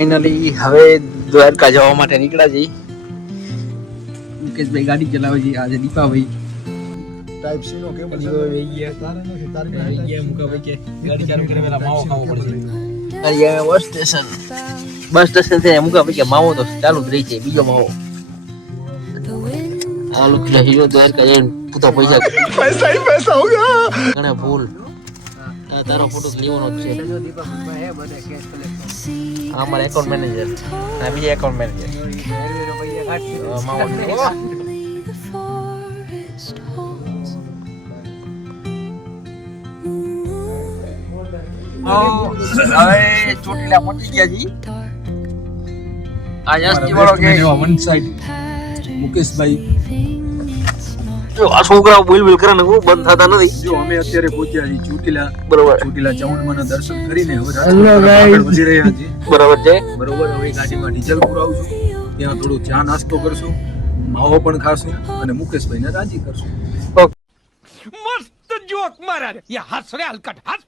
Finally હવે દ્વારકા જવા માટે નીકળ્યા છીએ. મુકેશભાઈ ગાડી ચલાવે છે. આજે દીપાભાઈ ટાઈપ સી નો કેબલ ગાડી ચાલુ કરે પેલા માવો ખાવો પડશે. અહીંયા બસ સ્ટેશન થી મુકા ભાઈ કે માવો તો ચાલુ જ રહી છે. બીજો માવો આ લુખલા હીરો દ્વારકા જઈને પૂતા પૈસા ही पैसा होगा ઘણા ભૂલ. આ તારો ફોટો લેવાનો જ છે. આ અમારા એકાઉન્ટ મેનેજર. આ બીજા એકાઉન્ટ મેનેજર માવો. હવે ચોટીલા પહોંચી ગયા છી. આજ અસ્તી વાળો કે વન સાઈડ મુકેશભાઈ જો આ છોકરાઓ બોલ કરે ને બંધ થતા નથી. જો અમે અત્યારે પહોંચ્યા છીએ ચોટીલા. બરોબર. ચોટીલા ચામુંડમાના દર્શન કરીને હવે Hello, guys. આગળ વધી રહ્યા છીએ. બરાબર છે. બરોબર. હવે ગાડીમાં ડીઝલ પુરાવશું, ત્યાં થોડું ચા નાસ્તો કરશું, માવો પણ ખાશું અને મુકેશભાઈને રાજી કરશું. मस्त जोक मारा रे ये हंस रे हलकट हंस